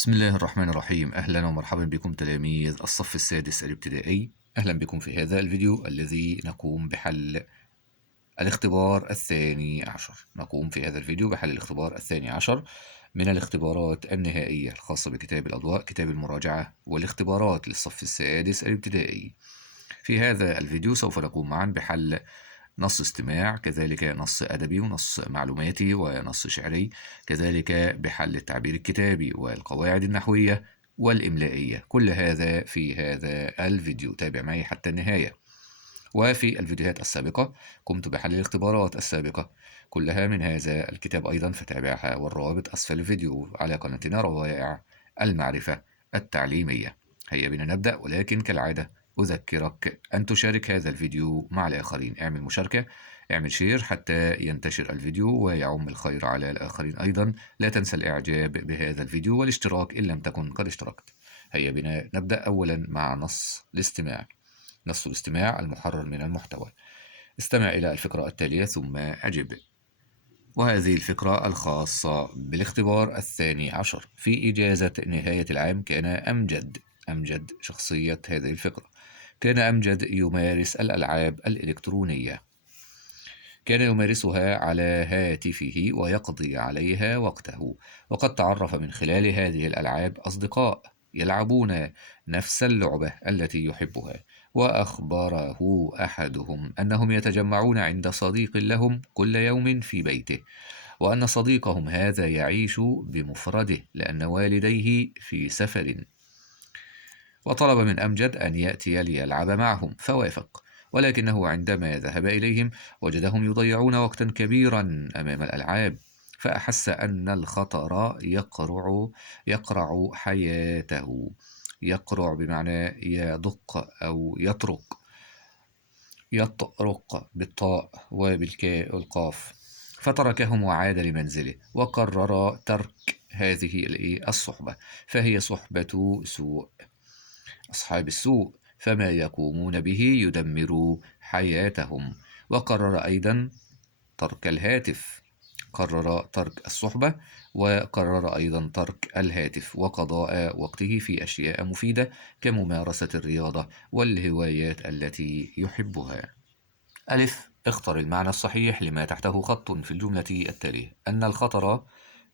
بسم الله الرحمن الرحيم. أهلا ومرحبا بكم تلاميذ الصف السادس الابتدائي. أهلا بكم في هذا الفيديو الذي نقوم بحل الاختبار الثاني عشر. نقوم في هذا الفيديو بحل الاختبار الثاني عشر من الاختبارات النهائية الخاصة بكتاب الأضواء، كتاب المراجعة والاختبارات للصف السادس الابتدائي. في هذا الفيديو سوف نقوم معا بحل نص استماع، كذلك نص أدبي ونص معلوماتي ونص شعري، كذلك بحل التعبير الكتابي والقواعد النحوية والإملائية. كل هذا في هذا الفيديو، تابع معي حتى النهاية. وفي الفيديوهات السابقة قمت بحل الاختبارات السابقة كلها من هذا الكتاب أيضا، فتابعها والروابط أسفل الفيديو على قناتنا روائع المعرفة التعليمية. هيا بنا نبدأ، ولكن كالعادة أذكرك أن تشارك هذا الفيديو مع الآخرين. اعمل مشاركة، اعمل شير حتى ينتشر الفيديو ويعم الخير على الآخرين أيضا. لا تنسى الإعجاب بهذا الفيديو والاشتراك إن لم تكن قد اشتركت. هيا بنا نبدأ أولا مع نص الاستماع. نص الاستماع المحرر من المحتوى. استمع إلى الفقرة التالية ثم أجب. وهذه الفقرة الخاصة بالاختبار الثاني عشر. في إجازة نهاية العام كان أمجد شخصية هذه الفقرة. كان أمجد يمارس الألعاب الإلكترونية. كان يمارسها على هاتفه ويقضي عليها وقته، وقد تعرف من خلال هذه الألعاب أصدقاء يلعبون نفس اللعبة التي يحبها. وأخبره أحدهم أنهم يتجمعون عند صديق لهم كل يوم في بيته، وأن صديقهم هذا يعيش بمفرده لأن والديه في سفر، وطلب من أمجد أن يأتي ليلعب معهم فوافق. ولكنه عندما ذهب إليهم وجدهم يضيعون وقتا كبيرا أمام الألعاب، فأحس أن الخطر يقرع حياته. يقرع بمعنى يدق أو يطرق بالطاء وبالكاء والقاف. فتركهم وعاد لمنزله، وقرر ترك هذه الصحبة، فهي صحبة سوء. أصحاب السوء فما يقومون به يدمر حياتهم. وقرر أيضا ترك الهاتف. قرر ترك الصحبة، وقرر أيضا ترك الهاتف، وقضاء وقته في أشياء مفيدة كممارسة الرياضة والهوايات التي يحبها. ألف. اختر المعنى الصحيح لما تحته خط في الجملة التالية.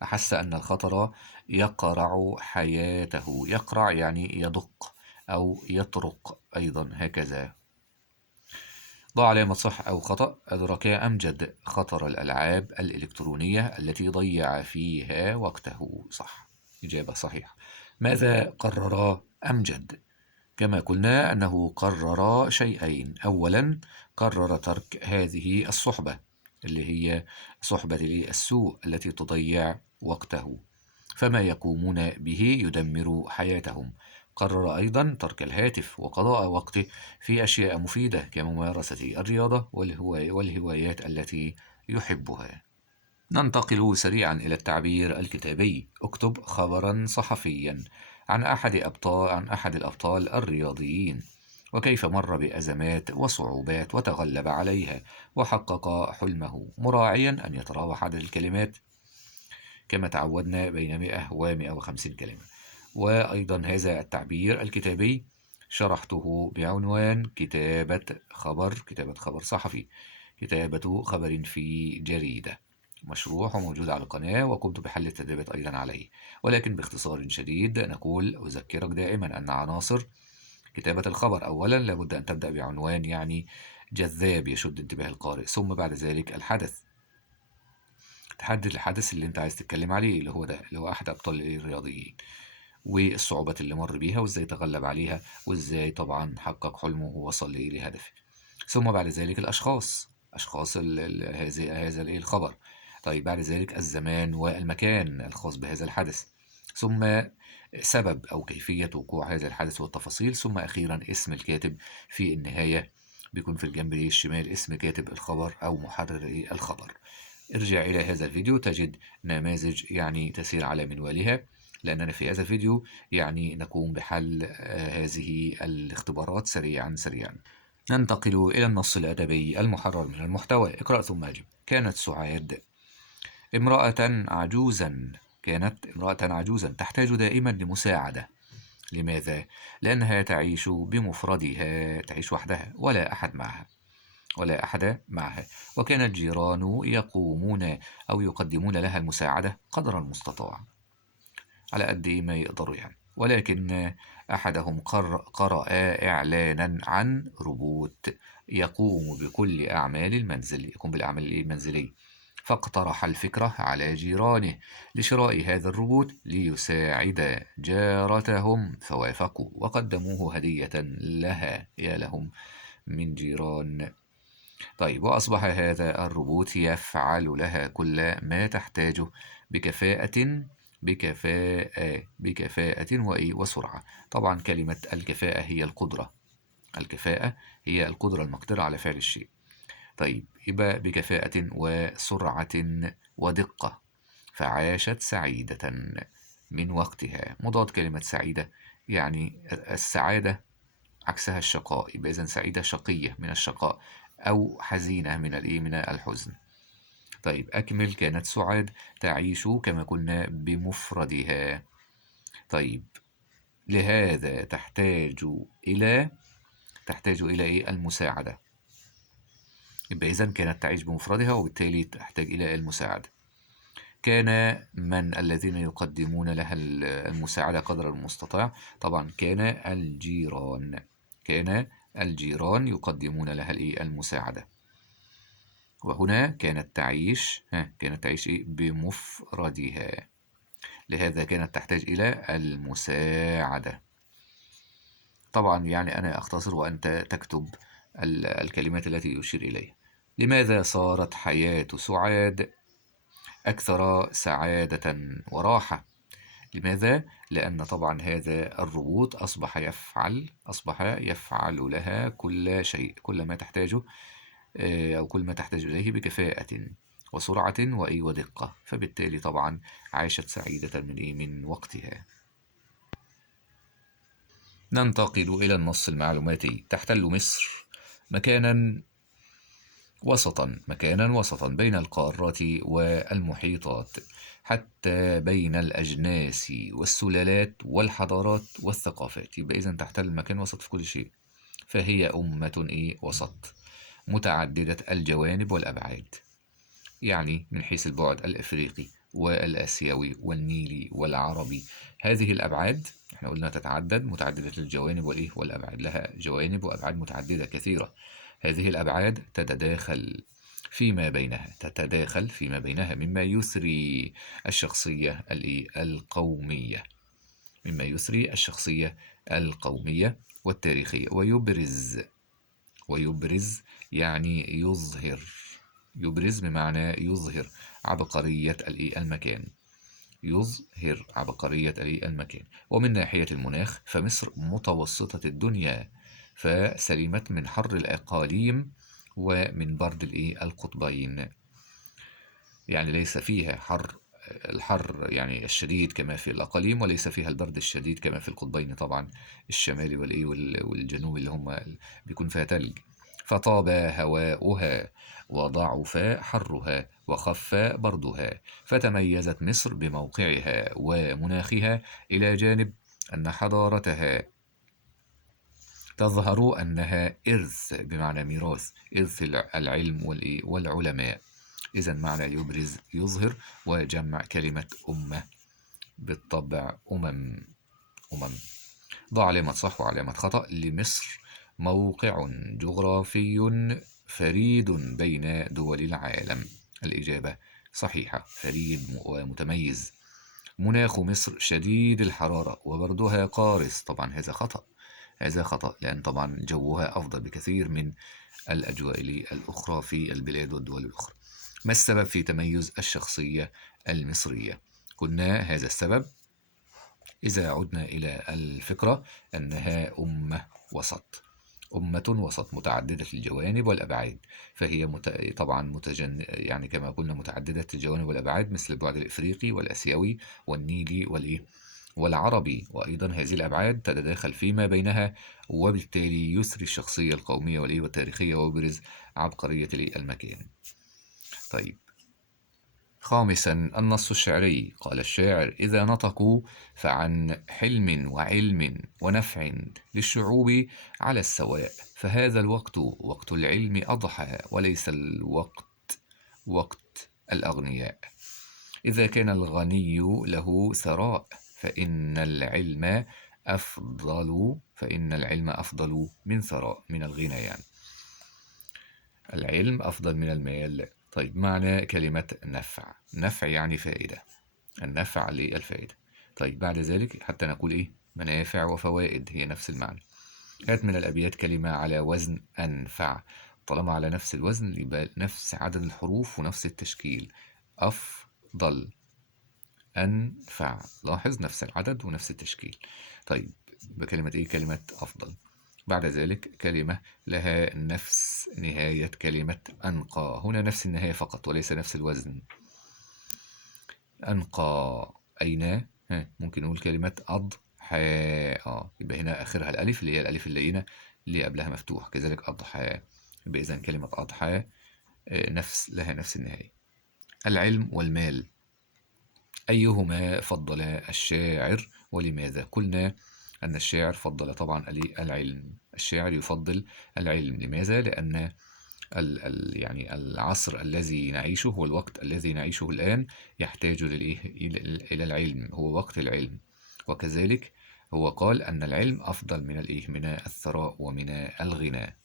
أحس أن الخطر يقرع حياته. يقرع يعني يدق أو يطرق أيضا هكذا. ضع علامة صح أو خطأ. أدرك أمجد خطر الألعاب الإلكترونية التي ضيع فيها وقته. صح، إجابة صحيحة. ماذا قرر أمجد؟ كما قلنا أنه قرر شيئين. أولا قرر ترك هذه الصحبة اللي هي صحبة السوء التي تضيع وقته، فما يقومون به يدمر حياتهم. قرر أيضا ترك الهاتف وقضاء وقته في أشياء مفيدة كممارسة الرياضة والهوايات التي يحبها. ننتقل سريعا إلى التعبير الكتابي. اكتب خبرا صحفيا عن أحد الأبطال الرياضيين، وكيف مر بأزمات وصعوبات وتغلب عليها وحقق حلمه، مراعيا أن يتراوح عدد الكلمات كما تعودنا بين 100 و 150 كلمة. وأيضا هذا التعبير الكتابي شرحته بعنوان كتابة خبر صحفي، كتابة خبر في جريدة، مشروح وموجود على القناة، وقمت بحل التدريبات أيضا عليه. ولكن باختصار شديد نقول أذكرك دائما أن عناصر كتابة الخبر أولا لابد أن تبدأ بعنوان يعني جذاب يشد انتباه القارئ، ثم بعد ذلك الحدث. تحدد الحدث اللي انت عايز تتكلم عليه، اللي هو ده اللي هو أحد أبطال الرياضيين، والصعوبات اللي مر بيها وازاي تغلب عليها، وازاي طبعا حقق حلمه ووصل لهدفه. ثم بعد ذلك أشخاص هذا الخبر. طيب بعد ذلك الزمان والمكان الخاص بهذا الحدث، ثم سبب أو كيفية وقوع هذا الحدث والتفاصيل، ثم أخيرا اسم الكاتب. في النهاية بيكون في الجنب الشمال اسم كاتب الخبر أو محرر الخبر. ارجع إلى هذا الفيديو تجد نماذج يعني تسير على منوالها، لأننا في هذا الفيديو يعني نقوم بحل هذه الاختبارات سريعا. ننتقل إلى النص الأدبي المحرر من المحتوى. اقرأ ثم أجب. كانت سعاد امرأة عجوزا كانت امرأة عجوزا تحتاج دائما لمساعدة. لماذا؟ لأنها تعيش بمفردها، تعيش وحدها ولا أحد معها، ولا أحد معها. وكان الجيران يقومون أو يقدمون لها المساعدة قدر المستطاع على قد ما يقدروا يعني. ولكن أحدهم قرأ إعلانا عن روبوت يقوم بكل أعمال المنزل، يقوم بالأعمال المنزلية، فاقترح الفكرة على جيرانه لشراء هذا الروبوت ليساعد جارتهم، فوافقوا وقدموه هدية لها. يا لهم من جيران. طيب، وأصبح هذا الروبوت يفعل لها كل ما تحتاجه بكفاءة وسرعة. طبعا كلمة الكفاءة هي القدرة، الكفاءة هي القدرة، المقدرة على فعل الشيء. طيب، يبقى بكفاءة وسرعة ودقة. فعاشت سعيدة من وقتها. مضاد كلمة سعيدة يعني السعادة عكسها الشقاء، يبقى إذن سعيدة شقية من الشقاء، أو حزينة من الحزن. طيب، أكمل. كانت سعاد تعيش كما قلنا بمفردها. طيب، لهذا تحتاج إلى إيه؟ المساعدة. يبقى إذن كانت تعيش بمفردها وبالتالي تحتاج إلى المساعدة. كان من الذين يقدمون لها المساعدة قدر المستطاع؟ طبعا كان الجيران يقدمون لها المساعدة. وهنا كانت تعيش بمفردها، لهذا كانت تحتاج إلى المساعدة. طبعا يعني أنا أختصر وأنت تكتب الكلمات التي يشير إليها. لماذا صارت حياة سعاد أكثر سعادة وراحة؟ لماذا؟ لأن طبعا هذا الروبوت أصبح يفعل لها كل شيء، كل ما تحتاجه أو كل ما تحتاج إليه بكفاءة وسرعة ودقة. فبالتالي طبعا عاشت سعيدة من وقتها. ننتقل إلى النص المعلوماتي. تحتل مصر مكانا وسطا بين القارات والمحيطات، حتى بين الأجناس والسلالات والحضارات والثقافات. يبقى إذن تحتل مكان وسط في كل شيء. فهي أمة وسط متعددة الجوانب والأبعاد، يعني من حيث البعد الأفريقي والآسيوي والنيلي والعربي. هذه الأبعاد احنا قلنا تتعدد، متعددة الجوانب والأبعاد، لها جوانب وأبعاد متعددة كثيرة. هذه الأبعاد تتداخل فيما بينها مما يثري الشخصية القومية، القومية والتاريخية. ويبرز يعني يبرز بمعنى يظهر عبقرية المكان. ومن ناحية المناخ فمصر متوسطة الدنيا، فسلمت من حر الأقاليم ومن برد القطبين. يعني ليس فيها الحر يعني الشديد كما في الأقاليم، وليس فيها البرد الشديد كما في القطبين طبعا، الشمالي والجنوبي اللي هم بيكون فيها تلج. فطاب هواؤها وضعف حرها وخف بردها، فتميزت مصر بموقعها ومناخها، إلى جانب أن حضارتها تظهر أنها إرث بمعنى ميراث، إرث العلم والعلماء. إذا معنى يبرز يظهر، وجمع كلمة أمة بالطبع أمم. ضع علامة صح وعلامة خطأ. لمصر موقع جغرافي فريد بين دول العالم. الإجابة صحيحة، فريد ومتميز. مناخ مصر شديد الحرارة وبردها قارس. طبعا هذا خطأ لأن طبعا جوها أفضل بكثير من الأجواء الأخرى في البلاد والدول الأخرى. ما السبب في تميز الشخصية المصرية؟ قلنا هذا السبب إذا عدنا إلى الفكرة أنها أمة وسط متعددة الجوانب والأبعاد. فهي طبعا يعني كما قلنا متعددة الجوانب والأبعاد، مثل البعد الإفريقي والآسيوي والنيلي والعربي. وأيضا هذه الأبعاد تتداخل فيما بينها، وبالتالي يثري الشخصية القومية والتاريخية، ويبرز عبقرية المكان. طيب، خامسا النص الشعري. قال الشاعر: إذا نطقوا فعن حلم وعلم ونفع للشعوب على السواء، فهذا الوقت وقت العلم أضحى، وليس الوقت وقت الأغنياء. إذا كان الغني له ثراء فإن العلم أفضل من ثراء، من الغنى يعني. العلم أفضل من المال. طيب، معنى كلمة نفع. نفع يعني فائدة، النفع للفائدة. طيب، بعد ذلك حتى نقول إيه؟ منافع وفوائد، هي نفس المعنى. هات من الأبيات كلمة على وزن أنفع. طالما على نفس الوزن يبقى نفس عدد الحروف ونفس التشكيل. أفضل، أنفع، لاحظ نفس العدد ونفس التشكيل. طيب، بكلمة إيه؟ كلمة أفضل. بعد ذلك كلمة لها نفس نهاية كلمة أنقى. هنا نفس النهاية فقط وليس نفس الوزن. أنقى، أين؟ ممكن نقول كلمة أضحى. يبقى هنا آخرها الألف اللي هي الألف اللينة اللي قبلها مفتوح، كذلك أضحى. يبقى إذن كلمة أضحى لها نفس النهاية. العلم والمال، أيهما فضل الشاعر ولماذا؟ قلنا أن الشاعر فضل طبعا العلم. الشاعر يفضل العلم، لماذا؟ لأن يعني العصر الذي نعيشه والوقت الذي نعيشه الآن يحتاج إلى العلم، هو وقت العلم. وكذلك هو قال أن العلم أفضل من الثراء ومن الغنى.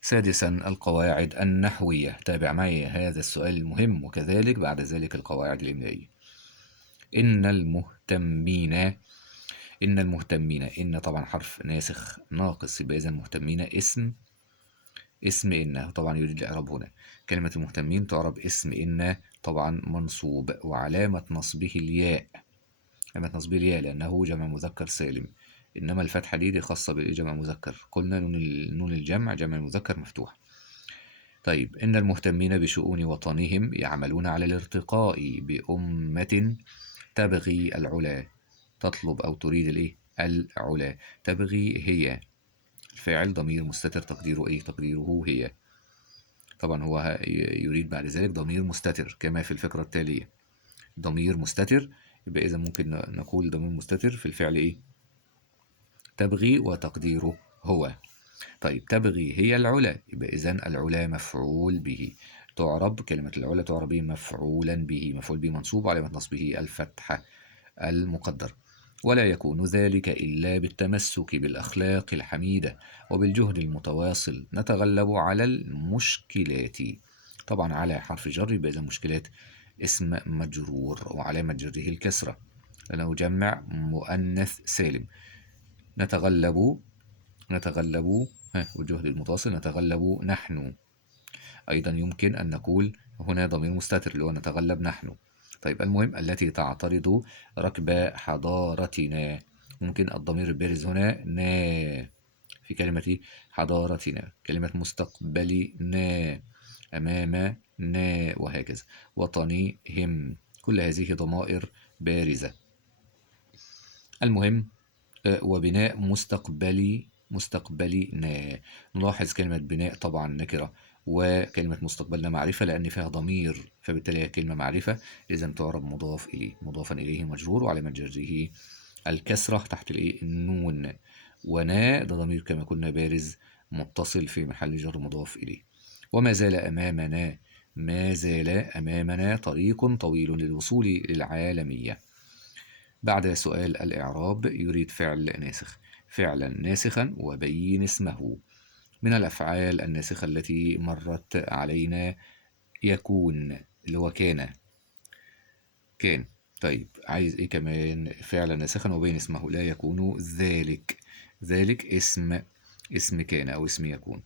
سادسا القواعد النحوية. تابع معي هذا السؤال المهم، وكذلك بعد ذلك القواعد الإملائية. إن المهتمين. إن طبعا حرف ناسخ ناقص، يبقى إذا المهتمين اسم إن، طبعا يريد الإعراب هنا. كلمة المهتمين تعرب اسم إن طبعا منصوب، وعلامة نصبه الياء. علامة نصبه الياء لأنه جمع مذكر سالم، إنما الفتحة دي خاصة بالجمع المذكر. قلنا نون الجمع جمع المذكر مفتوح. طيب، إن المهتمين بشؤون وطنهم يعملون على الارتقاء بأمة تبغي العلا. تطلب أو تريد العلا. تبغي هي الفاعل، ضمير مستتر تقديره تقديره هي. طبعا هو يريد بعد ذلك ضمير مستتر كما في الفقرة التالية. ضمير مستتر، يبقى إذا ممكن نقول ضمير مستتر في الفعل تبغي وتقديره هو. طيب، تبغي هي العلا، يبقى إذن العلا مفعول به. تعرب كلمة العلا تعرب به مفعولا به. مفعول به منصوب، علامة نصبه الفتحة المقدر. ولا يكون ذلك إلا بالتمسك بالأخلاق الحميدة وبالجهد المتواصل نتغلب على المشكلات. طبعا على حرف جر، يبقى إذا مشكلات اسم مجرور وعلامة جره الكسرة لأنه جمع مؤنث سالم. نتغلب والجهد المتواصل نتغلب نحن. أيضا يمكن أن نقول هنا ضمير مستتر اللي هو نتغلب نحن. طيب، المهم التي تعترض ركب حضارتنا. ممكن الضمير البارز هنا في كلمة حضارتنا. كلمة مستقبلنا، أمامنا، وهكذا. وطنهم، كل هذه ضمائر بارزة. المهم وبناء مستقبلنا. نلاحظ كلمة بناء طبعا نكرة، وكلمة مستقبلنا معرفة لأن فيها ضمير، فبالتالي هي كلمة معرفة، إذا تعرب مضاف إليه. مضافا إليه مجرور وعلامة جره الكسرة تحت النون. ونا ده ضمير كما قلنا بارز متصل في محل جر مضاف إليه. وما زال أمامنا طريق طويل للوصول للعالمية. بعد سؤال الإعراب يريد فعل ناسخ. فعلا ناسخا وبين اسمه. من الأفعال الناسخة التي مرت علينا يكون اللي هو كان. طيب، عايز كمان؟ فعلا ناسخا وبين اسمه. لا يكون ذلك اسم كان أو اسم يكون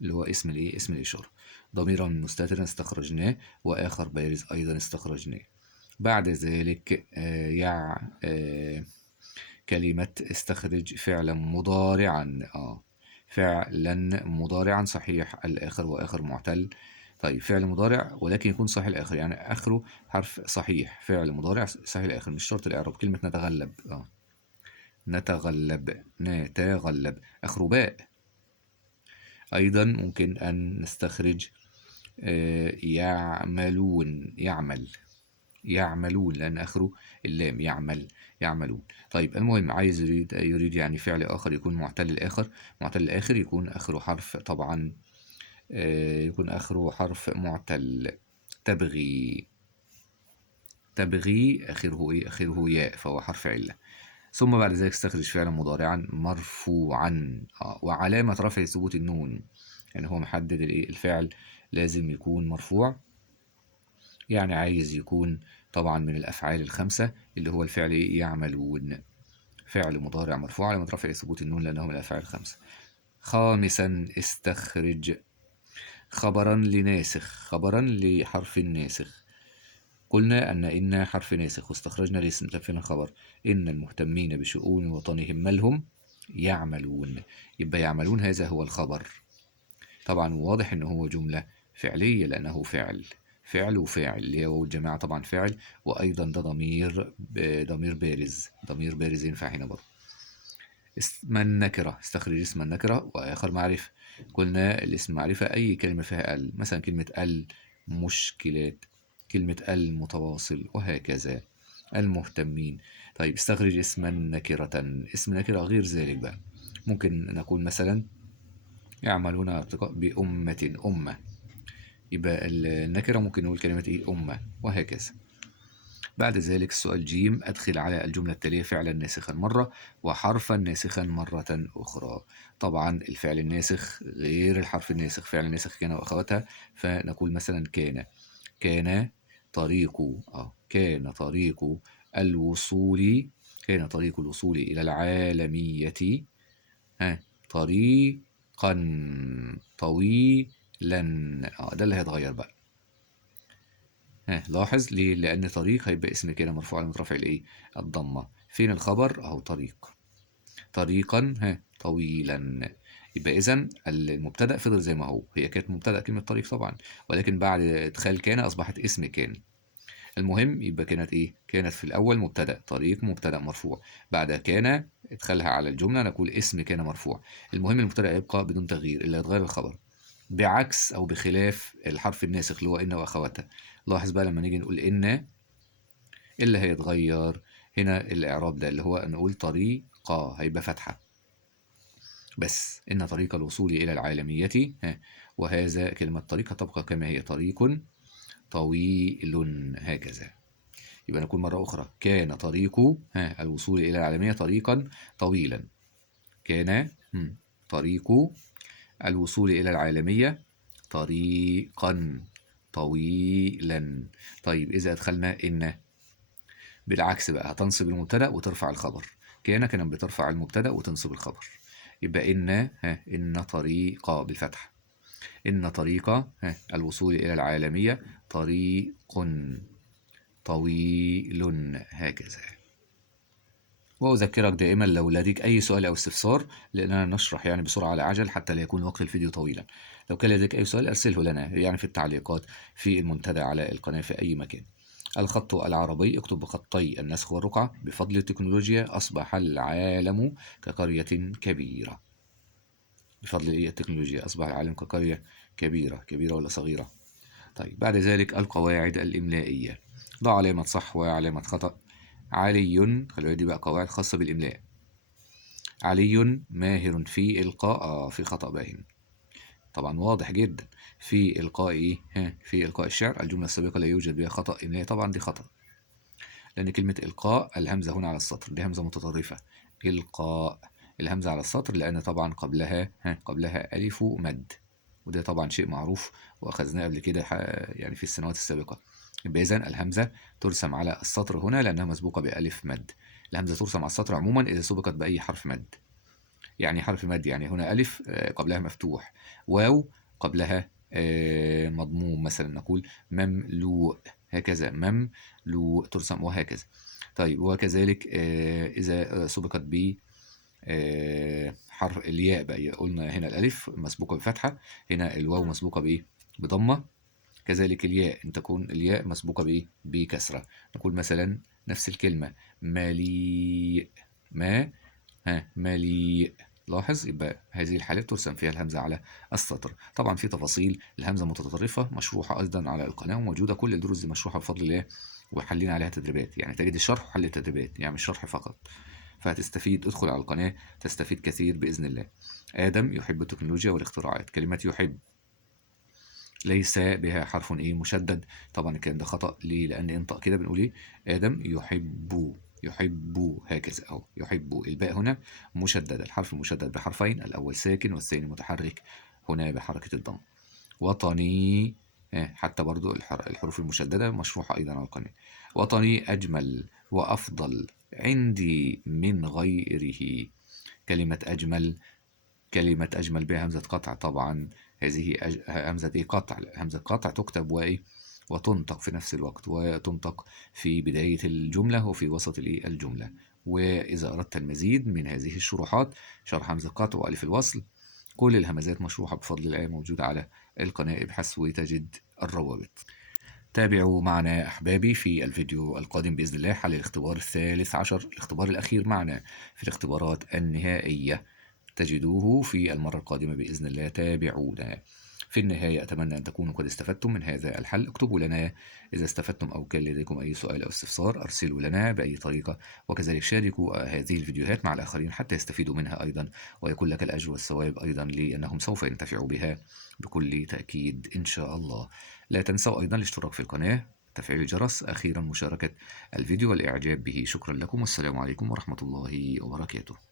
اللي هو اسم الإشارة. ضميرا مستترا استخرجناه، وآخر بارز أيضا استخرجناه. بعد ذلك كلمة استخرج فعلا مضارعا صحيح الآخر وآخر معتل. طيب، فعل مضارع ولكن يكون صحيح الآخر، يعني آخره حرف صحيح. فعل مضارع صحيح الآخر، مش شرط الإعراب. كلمة نتغلب آخره باء. أيضا ممكن أن نستخرج يعملون، يعملون لأن آخره اللام، يعملون. طيب المهم عايز يريد يعني فعل آخر يكون معتل الآخر. معتل الآخر يكون آخره حرف طبعا، يكون آخره حرف معتل. تبغي، تبغي آخره إيه؟ آخره ياء، فهو حرف علة. ثم بعد ذلك استخرج فعلا مضارعا مرفوعا، وعلامة رفع ثبوت النون. يعني هو محدد الفعل لازم يكون مرفوع، يعني عايز يكون طبعا من الأفعال الخمسة اللي هو الفعل يعملون، فعل مضارع مرفوع علامة رفع ثبوت النون لأنه من الأفعال الخمسة. خامسا استخرج خبرا لناسخ، خبرا لحرف ناسخ. قلنا إن حرف ناسخ، واستخرجنا الاسم. طب فين الخبر؟ إن المهتمين بشؤون وطنهم ما لهم يعملون. يبقى يعملون هذا هو الخبر. طبعا واضح إن هو جملة فعلية لأنه فعل وفاعل اللي هو الجماعة طبعا فاعل، وأيضا ده ضمير بارز، ضمير بارز ينفع هنا برضه. اسم النكرة، استخرج اسم النكرة وآخر معرفة. قلنا الاسم معرفة أي كلمة فيها ال، مثلا كلمة المشكلات، كلمة المتواصل، وهكذا المهتمين. طيب استخرج اسما نكرة، اسم نكرة غير ذلك بقى. ممكن نقول مثلا يعملون ارتقاء بأمة، أمة، يبقى النكرة ممكن نقول كلمة إيه؟ أمة، وهكذا. بعد ذلك السؤال جيم، أدخل على الجملة التالية فعلا ناسخا مرة وحرفا ناسخا مرة أخرى. طبعا الفعل الناسخ غير الحرف الناسخ، فعل الناسخ كان وأخواتها، فنقول مثلا كان طريق، كان طريق الوصول، كان طريق الوصول إلى العالمية طريقا طويلا. ده اللي هيتغير بقى. لاحظ ليه؟ لأن طريق هيبقى اسم كده مرفوع على مترفع الإيه؟ الضمة. فين الخبر؟ أهو طريق، طريقا طويلا. يبقى إذا المبتدأ فضل زي ما هو، هي كانت مبتدأ كلمة طريق طبعا، ولكن بعد إدخال كان أصبحت اسم كان. المهم يبقى كانت إيه؟ كانت في الأول مبتدأ، طريق مبتدأ مرفوع، بعد كان ادخلها على الجملة نقول اسم كان مرفوع. المهم المبتدأ يبقى بدون تغيير، اللي هيتغير الخبر، بعكس أو بخلاف الحرف الناسخ اللي هو إن وأخواتها. لاحظ بقى لما نيجي نقول إن، اللي هيتغير هنا الإعراب ده اللي هو نقول طريقة، هيبقى فتحة بس. إن طريق الوصول إلى العالمية، وهذا كلمة طريق تبقى كما هي، طريق طويل، هكذا. يبقى نقول مرة أخرى كان طريق الوصول إلى العالمية طريقا طويلا. كان طريق الوصول إلى العالمية طريقا طويلا. طيب إذا أدخلنا إن بالعكس بقى، هتنصب المبتدأ وترفع الخبر. كانت بترفع المبتدأ وتنصب الخبر. يبقى إن طريق بالفتح، إن طريق الوصول إلى العالمية طريق طويل، هكذا. وأذكرك دائما لو لديك أي سؤال أو استفسار، لأننا نشرح يعني بسرعة على عجل حتى لا يكون وقت الفيديو طويلا. لو كان لديك أي سؤال أرسله لنا يعني في التعليقات في المنتدى على القناة في أي مكان. الخط العربي، اكتب بخطي النسخ والرقعة. بفضل التكنولوجيا أصبح العالم كقرية كبيرة. بفضل التكنولوجيا أصبح العالم كقرية كبيرة، كبيرة ولا صغيرة؟ طيب بعد ذلك القواعد الإملائية، ضع علامة صح وعلامة خطأ. علي، خلي دي بقى قواعد خاصة بالإملاء. علي ماهر في إلقاء، في خطأ باين طبعا واضح جدا. في إلقاء إيه؟ في إلقاء الشعر، الجملة السابقة لا يوجد بها خطأ إملائي، طبعا دي خطأ لأن كلمة إلقاء الهمزة هنا على السطر، دي همزة متطرفة. إلقاء الهمزة على السطر لأن طبعا قبلها ألف مد، وده طبعا شيء معروف وأخذناه قبل كده يعني في السنوات السابقة. يبقى إذن الهمزة ترسم على السطر هنا لأنها مسبوقة بألف مد. الهمزة ترسم على السطر عموما إذا سبقت بأي حرف مد. يعني حرف مد يعني هنا ألف قبلها مفتوح، واو قبلها مضموم، مثلا نقول مملوء، هكذا مملوء ترسم، وهكذا. طيب وكذلك إذا سبقت ب حرف الياء بقى، قلنا هنا الألف مسبوقة بفتحة، هنا الواو مسبوقة بضمة، كذلك الياء أن تكون الياء مسبوقة بكسرة. نقول مثلا نفس الكلمة مليء، مليء. لاحظ يبقى هذه الحالات ترسم فيها الهمزة على السطر. طبعا في تفاصيل، الهمزة متطرفة مشروحة أيضا على القناة وموجودة، كل الدروس دي مشروحة بفضل الله وحلين عليها تدريبات، يعني تجد الشرح وحل التدريبات يعني مش شرح فقط. فهتستفيد، ادخل على القناة تستفيد كثير بإذن الله. آدم يحب التكنولوجيا والاختراعات. كلمة يحب ليس بها حرف ايه مشدد، طبعا الكلام ده خطأ. ليه؟ لأن انطق كده بنقول ايه؟ آدم يحب، يحب هكذا اهو، يحب الباء هنا مشددة، الحرف المشدد بحرفين، الأول ساكن والثاني متحرك هنا بحركة الضم. وطني، حتى برضو الحروف المشددة مشروحة أيضا على القناة. وطني أجمل وأفضل عندي من غيره. كلمة أجمل، كلمة أجمل بها همزة قطع طبعا، هذه همزة إيه؟ قطع. همزة قطع تكتب وإيه؟ وتنطق في نفس الوقت، وتنطق في بداية الجملة وفي وسط الإيه؟ الجملة. وإذا أردت المزيد من هذه الشروحات، شرح همزة قطع وألف الوصل، كل الهمزات مشروحة بفضل الله موجودة على القناة، ابحث وتجد الروابط. تابعوا معنا أحبابي في الفيديو القادم بإذن الله حل الاختبار الثالث عشر، الاختبار الأخير معنا في الاختبارات النهائية، تجدوه في المرة القادمة بإذن الله. تابعونا. في النهاية أتمنى أن تكونوا قد استفدتم من هذا الحل. اكتبوا لنا إذا استفدتم أو كان لديكم أي سؤال أو استفسار، أرسلوا لنا بأي طريقة، وكذلك شاركوا هذه الفيديوهات مع الآخرين حتى يستفيدوا منها أيضا، ويكون لك الأجر والثواب أيضا لأنهم سوف ينتفعوا بها بكل تأكيد إن شاء الله. لا تنسوا أيضا الاشتراك في القناة، تفعيل الجرس، أخيرا مشاركة الفيديو والإعجاب به. شكرا لكم والسلام عليكم ورحمة الله وبركاته.